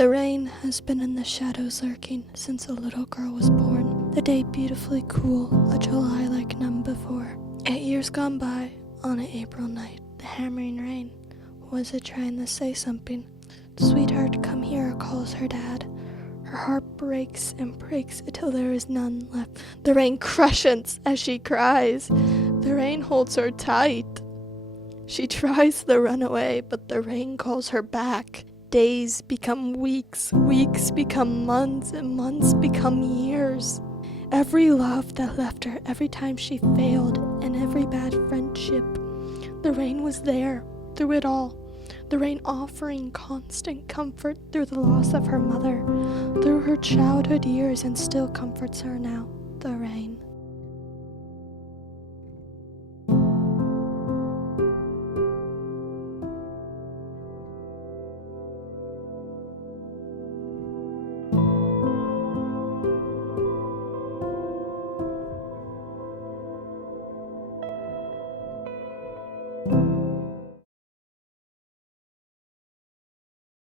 The rain has been in the shadows lurking since a little girl was born. The day beautifully cool, a July like none before. 8 years gone by, on an April night, the hammering rain. Was it trying to say something? Sweetheart, come here, calls her dad. Her heart breaks and breaks until there is none left. The rain crushes as she cries. The rain holds her tight. She tries to run away, but the rain calls her back. Days become weeks, weeks become months, and months become years. Every love that left her, every time she failed, and every bad friendship, the rain was there through it all. The rain offering constant comfort through the loss of her mother, through her childhood years, and still comforts her now. The rain.